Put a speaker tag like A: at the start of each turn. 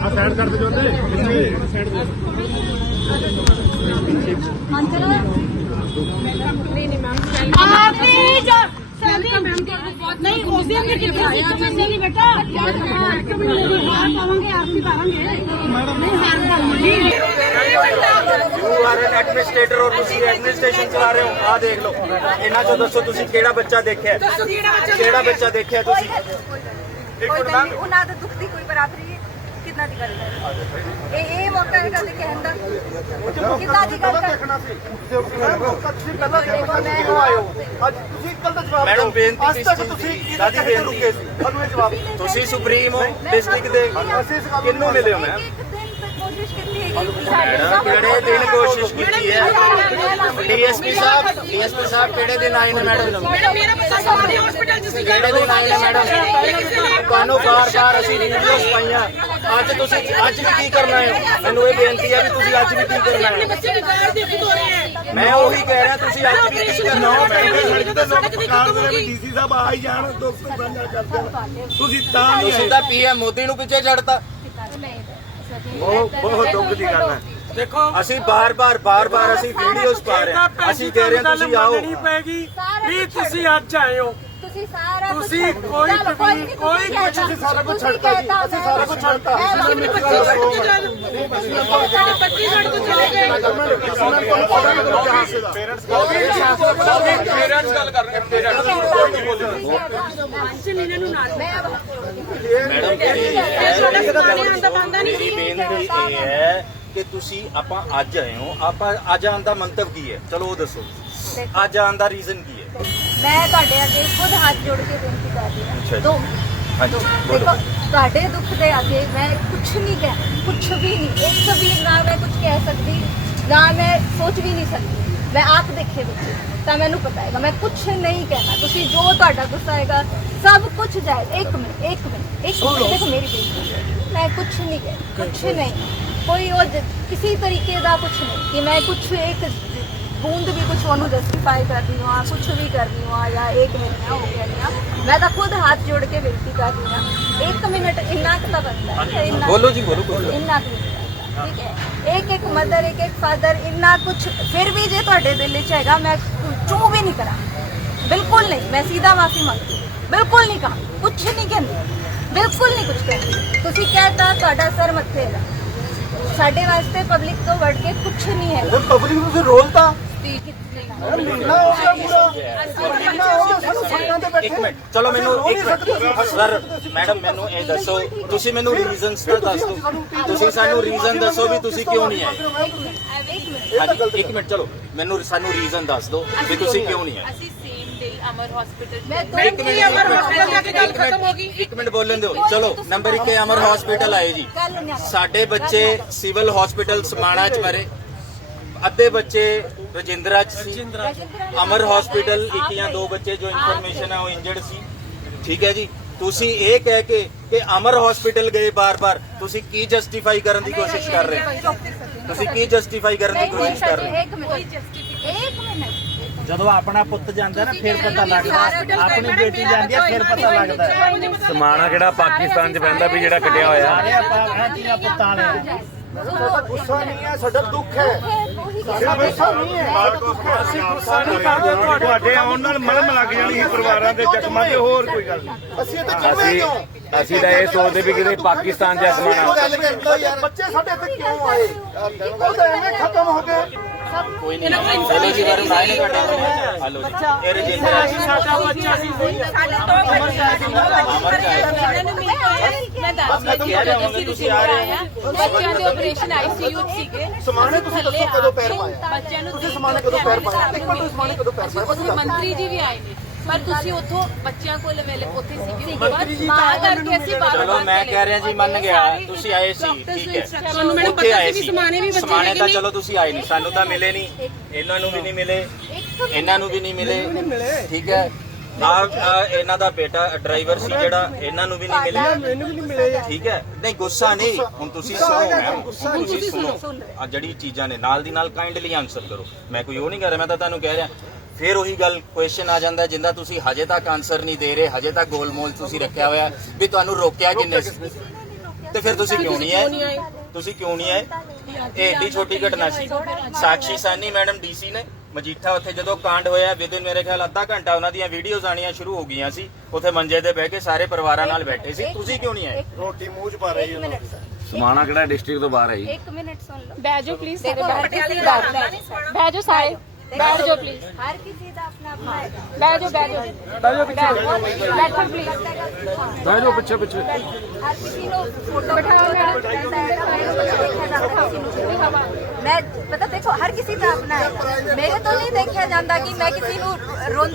A: Side ਕਰ ਦਿਓ ਤੇ
B: नहीं उस दिन कितने आया नहीं बेटा पावांगे आरती करेंगे नहीं हार पाऊंगी
C: ਯੂ ਆਰ ਐਨ ਐਡਮਿਨਿਸਟ੍ਰੇਟਰ ਔਰ ਤੁਸੀਂ ਐਡਮਿਨਿਸਟ੍ਰੇਸ਼ਨ ਚਲਾ ਰਹੇ ਹੋ। ਆ ਦੇਖ ਲਓ ਇਹਨਾਂ ਚੋਂ ਦੱਸੋ ਤੁਸੀਂ ਕਿਹੜਾ ਬੱਚਾ ਦੇਖਿਆ, ਕਿਹੜਾ ਬੱਚਾ ਦੇਖਿਆ ਤੁਸੀਂ? ਇੱਕ ਮਿੰਟ ਮੈਮ,
D: ਉਹਨਾਂ ਦਾ ਦੁੱਖ ਦੀ ਕੋਈ ਬਰਾਬਰੀ ਕਿੰਨਾ ਦੀ ਗੱਲ ਹੈ ਇਹ ਮੌਕਾ ਹੈ ਗੱਲ ਕਹਿਣ ਦਾ ਕਿੰਨਾ ਦੀ ਗੱਲ ਦੇਖਣਾ ਸੀ ਤੁਸੀਂ ਪਹਿਲਾਂ ਕਿਉਂ ਆਏ ਹੋ ਅੱਜ ਤੁਸੀਂ ਕੱਲ ਦਾ ਜਵਾਬ
C: ਮੈਡਮ ਬੇਨਤੀ
D: ਅੱਜ ਤੱਕ ਤੁਸੀਂ
C: ਕਾਹਦੀ ਬੇਨਤੀ
D: ਸੀ ਤੁਹਾਨੂੰ ਇਹ ਜਵਾਬ
C: ਤੁਸੀਂ ਸੁਪਰੀਮ ਹੋ ਡਿਸਟ੍ਰਿਕਟ ਦੇ, ਕਿਹਨੂੰ ਮਿਲੇ ਹੋ ਮੈਮ?
D: ਕੋਸ਼ਿਸ਼ ਕੀਤੀ ਹੈਗੀ
C: ਮੈਡਮ ਕਿਹੜੇ ਦਿਨ ਕੋਸ਼ਿਸ਼ ਕੀਤੀ ਹੈ? ਡੀਐਸਪੀ ਸਾਹਿਬ ਕਿਹੜੇ ਦਿਨ ਆਏ ਨੇ ਮੈਡਮ?
B: मेरा बच्चा सामने हॉस्पिटल जिसने
C: ਕਿਹੜੇ ਦਿਨ ਆਏ ਨੇ ਮੈਡਮ? ਤੁਹਾਨੂੰ ਬਾਰ-ਬਾਰ ਅਸੀਂ ਵੀਡੀਓਜ਼ ਪਾਈਆਂ, ਅੱਜ ਤੁਸੀਂ ਅੱਜ ਵੀ ਕੀ ਕਰਨਾ ਹੈ? ਮੈਨੂੰ ਇਹ ਬੇਨਤੀ ਹੈ ਵੀ ਤੁਸੀਂ ਅੱਜ ਵੀ ਕੀ ਕਰਨਾ ਹੈ?
B: बच्चे की गाड़ देखी तो रहे हैं
C: ਮੈਂ ਉਹੀ ਕਹਿ ਰਿਹਾ ਤੁਸੀਂ ਅੱਜ ਵੀ ਕੀ ਕਰਨਾ ਹੈ?
A: ਡੀਸੀ ਸਾਹਿਬ ਆ ਹੀ ਜਾਣ ਦੋਸਤੋ ਸਾਂਝਾ ਕਰਦੇ ਤੁਸੀਂ ਤਾਂ
C: ਤੁਸੀਂ ਤਾਂ ਪੀਐਮ ਮੋਦੀ ਨੂੰ ਪਿੱਛੇ ਛੱਡਤਾ।
A: ਬਹੁਤ ਦੁੱਖ ਦੀ ਗੱਲ ਹੈ।
E: ਦੇਖੋ
C: ਅਸੀਂ ਬਾਰ-ਬਾਰ ਅਸੀਂ ਵੀਡੀਓਜ਼ ਪਾ ਰਹੇ ਹਾਂ, ਅਸੀਂ ਕਹਿ ਰਹੇ ਹਾਂ ਤੁਸੀਂ ਆਓ।
E: ਨਹੀਂ ਪੈਗੀ ਵੀ ਤੁਸੀਂ ਅੱਜ ਆਏ ਹੋ,
D: ਤੁਸੀਂ ਸਾਰਾ
E: ਤੁਸੀਂ ਕੋਈ ਕੁਝ
D: ਅਸੀਂ ਸਾਰਾ ਕੁਝ ਛੱਡਤਾ ਜੀ ਅਸੀਂ ਸਾਰਾ ਕੁਝ ਛੱਡਤਾ
C: ਪੇਰੈਂਟਸ ਗੱਲ ਕਰ ਰਹੇ ਮੇਰੀ ਬੇਨਤੀ ਇਹ ਹੈ ਕਿ ਤੁਸੀਂ ਆਪਾਂ ਅੱਜ ਆਏ ਹੋ, ਆਪਾਂ ਅੱਜ ਆਉਣ ਦਾ ਮੰਤਵ ਕੀ ਹੈ? ਚਲੋ ਉਹ ਦੱਸੋ, ਅੱਜ ਆਉਣ ਦਾ ਰੀਜ਼ਨ ਕੀ ਹੈ?
D: ਮੈਂ ਤੁਹਾਡੇ ਅੱਗੇ ਖੁਦ ਹੱਥ ਜੋੜ ਕੇ ਬੇਨਤੀ ਕਰਦੀ
C: ਅੱਛਾ
D: ਹਾਂ
C: ਜੀ।
D: ਦੋ
C: ਹਾਂਜੀ,
D: ਦੇਖੋ
C: ਬੋਲੋ।
D: ਤੁਹਾਡੇ ਦੁੱਖ ਦੇ ਅੱਗੇ ਮੈਂ ਕੁਝ ਨਹੀਂ ਕਹਿ ਕੁਝ ਵੀ ਨਹੀਂ ਇੱਕ ਵੀ ਨਾ ਮੈਂ ਕੁਝ ਕਹਿ ਸਕਦੀ ਨਾ ਮੈਂ ਸੋਚ ਵੀ ਨਹੀਂ ਸਕਦੀ। ਮੈਂ ਆਪ ਦੇਖੇ ਬੱਚੇ ਤਾਂ ਮੈਨੂੰ ਪਤਾ ਹੈਗਾ ਮੈਂ ਕੁਝ ਨਹੀਂ ਕਹਿਣਾ। ਤੁਸੀਂ ਜੋ ਤੁਹਾਡਾ ਗੁੱਸਾ ਹੈਗਾ ਸਭ ਕੁਝ ਜਾਏ। ਇੱਕ ਮਿੰਟ ਦੇਖੋ ਮੇਰੀ ਬੇਨਤੀ ਹੈ, ਮੈਂ ਕੁਝ ਨਹੀਂ ਕਹਿ ਕੁਝ ਨਹੀਂ ਕੋਈ ਉਹ ਕਿਸੇ ਤਰੀਕੇ ਦਾ ਕੁਝ ਨਹੀਂ ਕਿ ਮੈਂ ਕੁਝ ਇੱਕ बूंद भी कुछ ਉਹਨੂੰ जस्टिफाई करती हूँ कुछ भी करती हूँ या एक महीना हो गया मैं तो खुद हाथ जोड़ के बेनती कर रही हूँ। एक मिनट इन्ना का बनता है
C: बोलो जी बोलो
D: इन्ना ठीक है एक मदर एक फादर इन्ना कुछ फिर भी जे ਤੁਹਾਡੇ दिल च हैगा मैं चू भी नहीं करा बिल्कुल नहीं। मैं सीधा माफी मांगती बिल्कुल नहीं कहा कुछ नहीं कहती बिल्कुल नहीं कुछ कहती ਤੁਸੀਂ कहता ਤੁਹਾਡਾ ਸਰ ਮੱਥੇ ਹੈਗਾ ਸਾਡੇ ਵਾਸਤੇ ਪਬਲਿਕ ਤੋਂ ਵੜ ਕੇ ਕੁਝ ਨਹੀਂ ਹੈ।
A: ਪਬਲਿਕ ਨੂੰ ਤੁਸੀਂ ਰੋਲਤਾ
C: ਇੱਕ ਮਿੰਟ ਚਲੋ ਮੈਨੂੰ ਇੱਕ ਮਿੰਟ ਸਰ ਮੈਡਮ ਮੈਨੂੰ ਇਹ ਦੱਸੋ ਤੁਸੀਂ ਮੈਨੂੰ ਰੀਜ਼ਨਸ ਤਾਂ ਦੱਸ ਦਿਓ ਤੁਸੀਂ ਸਾਨੂੰ ਰੀਜ਼ਨ ਦੱਸੋ ਵੀ ਤੁਸੀਂ ਕਿਉਂ ਨਹੀਂ ਆਏ। ਹਾਂਜੀ ਇੱਕ ਮਿੰਟ ਚਲੋ ਮੈਨੂੰ ਸਾਨੂੰ ਰੀਜ਼ਨ ਦੱਸ ਦਿਓ ਵੀ ਤੁਸੀਂ ਕਿਉਂ ਨਹੀਂ ਆਏ।
B: ਅਸੀਂ ਸੇਮ ਡੇ ਅਮਰ ਹਸਪੀਟਲ
D: ਮੈਂ
C: ਇੱਕ ਮਿੰਟ
B: ਅਮਰ ਹਸਪੀਟਲ ਜਾ ਕੇ ਗੱਲ ਖਤਮ ਹੋ ਗਈ।
C: ਇੱਕ ਮਿੰਟ ਬੋਲਣ ਦਿਓ। ਚਲੋ ਨੰਬਰ 1 ਅਮਰ ਹਸਪੀਟਲ ਆਏ ਜੀ, ਸਾਡੇ ਬੱਚੇ ਸਿਵਲ ਹਸਪੀਟਲ ਸਮਾਣਾ ਚ ਮਰੇ, ਅੱਧੇ ਬੱਚੇ ਰਜਿੰਦਰਾ ਚ ਸੀ, ਅਮਰ ਹਸਪੀਟਲ ਇੱਕ ਜਾਂ ਦੋ ਬੱਚੇ ਜੋ ਇਨਫੋਰਮੇਸ਼ਨ ਹੈ ਉਹ ਇੰਜਰਡ ਸੀ। ਠੀਕ ਹੈ ਜੀ, ਤੁਸੀਂ ਇਹ ਕਹਿ ਕੇ ਕਿ ਅਮਰ ਹਸਪੀਟਲ ਗਏ ਬਾਰ-ਬਾਰ ਤੁਸੀਂ ਕੀ ਜਸਟੀਫਾਈ ਕਰਨ ਦੀ ਕੋਸ਼ਿਸ਼ ਕਰ ਰਹੇ ਹੋ? ਤੁਸੀਂ ਕੀ ਜਸਟੀਫਾਈ ਕਰਨ ਦੀ ਕੋਸ਼ਿਸ਼ ਕਰ ਰਹੇ ਹੋ?
D: ਇੱਕ ਮਿੰਟ
F: ਜਦੋਂ ਆਪਣਾ ਪੁੱਤ ਜਾਂਦਾ ਨਾ ਫਿਰ ਪਤਾ ਲੱਗਦਾ, ਆਪਣੀ ਬੇਟੀ ਜਾਂਦੀ ਹੈ ਫਿਰ ਪਤਾ ਲੱਗਦਾ।
G: ਸਮਾਣਾ ਕਿਹੜਾ ਪਾਕਿਸਤਾਨ 'ਚ ਪੈਂਦਾ ਵੀ ਜਿਹੜਾ ਕੱਟਿਆ ਹੋਇਆ।
F: ਸਾਰੇ ਆਪਾਂ ਧੀਆਂ ਪੁੱਤਾਂ ਨੇ।
A: ਸਾਡਾ ਗੁੱਸਾ ਨਹੀਂ ਹੈ ਸਾਡਾ ਦੁੱਖ ਹੈ ਸਾਡਾ ਗੁੱਸਾ ਨਹੀਂ ਹੈ ਤੁਹਾਡੇ ਆਉਣ ਨਾਲ ਮਲਮ ਲੱਗ ਜਾਣੀ ਸੀ ਪਰਿਵਾਰਾਂ ਦੇ ਜ਼ਖਮਾਂ ਤੇ ਹੋਰ ਕੋਈ ਗੱਲ ਨਹੀਂ। ਅਸੀਂ ਇੱਥੇ ਕਿਵੇਂ ਕਿਉਂ
G: ਅਸੀਂ ਤਾਂ ਇਹ ਸੋਚਦੇ ਵੀ ਕਿਤੇ ਪਾਕਿਸਤਾਨ 'ਚ ਸਮਾਣਾ
A: ਬੱਚੇ ਸਾਡੇ ਇੱਥੇ ਕਿਉਂ ਆਏ ਉਹ ਤਾਂ ਐਵੇਂ ਖਤਮ ਹੋ ਗਏ।
C: ਕੋਈ ਨਹੀਂ ਚਲੋ ਜੀ ਬਾਰੇ ਮਾਇਨੇ ਕੱਢਾ ਹਲੋ ਜੀ ਇਹ ਰਜਿੰਦਰਾ ਜੀ
E: ਸਾਡਾ ਬੱਚਾ ਸੀ
B: ਸਾਡੇ ਤੋਂ ਮੈਂ ਦੱਸ ਰਹੀ ਹਾਂ ਕਿ ਤੁਸੀਂ ਆ ਰਹੇ ਹੋ ਬੱਚਿਆਂ ਦੇ ਆਪਰੇਸ਼ਨ ਆਈਸੀਯੂ ਸੀਗੇ।
A: ਸਮਾਣੇ ਤੁਸੀਂ ਦੱਸੋ ਕਦੋਂ ਪੈਰ ਪਾਇਆ
B: ਬੱਚਿਆਂ ਨੂੰ
A: ਤੁਸੀਂ ਸਮਾਣੇ ਕਦੋਂ ਪੈਰ ਪਾਇਆ ਇੱਕ ਮਿੰਟ ਤੁਸੀਂ ਸਮਾਣੇ ਕਦੋਂ ਪੈਰ ਪਾਇਆ
B: ਤੁਸੀਂ ਮੰਤਰੀ ਜੀ ਵੀ ਆਏ ਨੇ ਪਰ ਤੁਸੀਂ ਉੱਥੋਂ ਬੱਚਿਆਂ ਕੋਲ ਉੱਥੇ ਸੀਗੇ ਤਾਂ ਕਰਕੇ ਅਸੀਂ
C: ਚਲੋ ਮੈਂ ਕਹਿ ਰਿਹਾ ਜੀ ਮੰਨ ਗਿਆ ਤੁਸੀਂ ਆਏ ਸੀ ਠੀਕ ਹੈ
B: ਤੁਹਾਨੂੰ ਮੈਨੂੰ
C: ਉੱਥੇ
B: ਪਤਾ
C: ਆਏ
B: ਸੀ
C: ਸੀ
B: ਵੀ ਸਮਾਣੇ ਵੀ ਬੱਚੇ
C: ਸਮਾਣੇ ਤਾਂ ਚਲੋ ਤੁਸੀਂ ਆਏ ਨਹੀਂ ਸਾਨੂੰ ਤਾਂ ਮਿਲੇ ਨਹੀਂ ਇਹਨਾਂ ਨੂੰ ਵੀ ਨਹੀਂ ਮਿਲੇ ਇਹਨਾਂ ਨੂੰ ਵੀ ਨਹੀਂ ਮਿਲੇ ਠੀਕ ਹੈ ਇਹਨਾਂ ਦਾ ਬੇਟਾ ਡਰਾਈਵਰ ਸੀ ਜਿਹੜਾ ਇਹਨਾਂ ਨੂੰ ਵੀ ਨਹੀਂ ਮਿਲੇ
A: ਮੈਨੂੰ ਵੀ ਨਹੀਂ ਮਿਲੇ
C: ਠੀਕ ਹੈ ਨਹੀਂ ਗੁੱਸਾ ਨਹੀਂ ਹੁਣ ਤੁਸੀਂ ਸੁਣੋ ਮੈਮ ਤੁਸੀਂ ਸੁਣੋ ਆ ਜਿਹੜੀ ਚੀਜ਼ਾਂ ਨੇ ਨਾਲ ਦੀ ਨਾਲ ਕਾਈਂਡਲੀ ਆਨਸਰ ਕਰੋ ਮੈਂ ਕੋਈ ਉਹ ਨਹੀਂ ਕਰ ਰਿਹਾ ਮੈਂ ਤਾਂ ਤੁਹਾਨੂੰ ਕਹਿ ਰਿਹਾ ਫਿਰ ਉਹੀ ਗੱਲ ਕੁਐਸਚਨ ਆ ਜਾਂਦਾ ਜਿੰਦਾ ਤੁਸੀਂ ਹਜੇ ਤੱਕ ਆਨਸਰ ਨਹੀਂ ਦੇ ਰਹੇ ਹਜੇ ਤੱਕ ਗੋਲਮੋਲ ਤੁਸੀਂ ਰੱਖਿਆ ਹੋਇਆ ਵੀ ਤੁਹਾਨੂੰ ਰੋਕਿਆ ਕਿੰਨੇ ਤੇ ਫਿਰ ਤੁਸੀਂ ਕਿਉਂ ਨਹੀਂ ਆਏ? ਤੁਸੀਂ ਕਿਉਂ ਨਹੀਂ ਆਏ? ਇਹ ਏਡੀ ਛੋਟੀ ਘਟਨਾ ਸੀ। ਸਾਕਸ਼ੀ ਸਾਨੀ ਮੈਡਮ ਡੀਸੀ ਨੇ ਮਜੀਠਾ ਉੱਥੇ ਜਦੋਂ ਕਾਂਡ ਹੋਇਆ ਵਿਦਿਨ ਮੇਰੇ ਖਿਆਲ ਅੱਧਾ ਘੰਟਾ ਉਹਨਾਂ ਦੀਆਂ ਵੀਡੀਓਜ਼ ਆਣੀਆਂ ਸ਼ੁਰੂ ਹੋ ਗਈਆਂ ਸੀ। ਉੱਥੇ ਮੰਜੇ ਤੇ ਬਹਿ ਕੇ ਸਾਰੇ ਪਰਿਵਾਰਾਂ ਨਾਲ ਬੈਠੇ ਸੀ। ਤੁਸੀਂ ਕਿਉਂ ਨਹੀਂ ਆਏ?
A: ਰੋਟੀ ਮੂੰਹ ਚ ਪਾ ਰਹੀ ਹੈ।
G: ਸਮਾਣਾ ਕਿਹੜਾ ਡਿਸਟ੍ਰਿਕਟ ਤੋਂ ਬਾਹਰ ਹੈ ਜੀ?
D: एक मिनट सुन लो।
B: ਬਹਿ ਜਾਓ ਪਲੀਜ਼
D: देखो हर किसी का अपना है।
B: ਬਹਿ ਜਾਓ ਸਾਰੇ ਬੈਠ ਜਾਓ ਪਲੀਜ਼
D: हर किसी का अपना अपना है।
B: ਬਹਿ ਜਾਓ ਬੈਠੋ ਪਲੀਜ਼
G: ਬਹਿ ਜਾਓ ਪਿੱਛੇ ਪਿੱਛੇ।
D: हर किसी को फोटो मैं पता देखो हर किसी का अपना है। मेरे तो नहीं देखा जाता कि मैं किसी को रोंद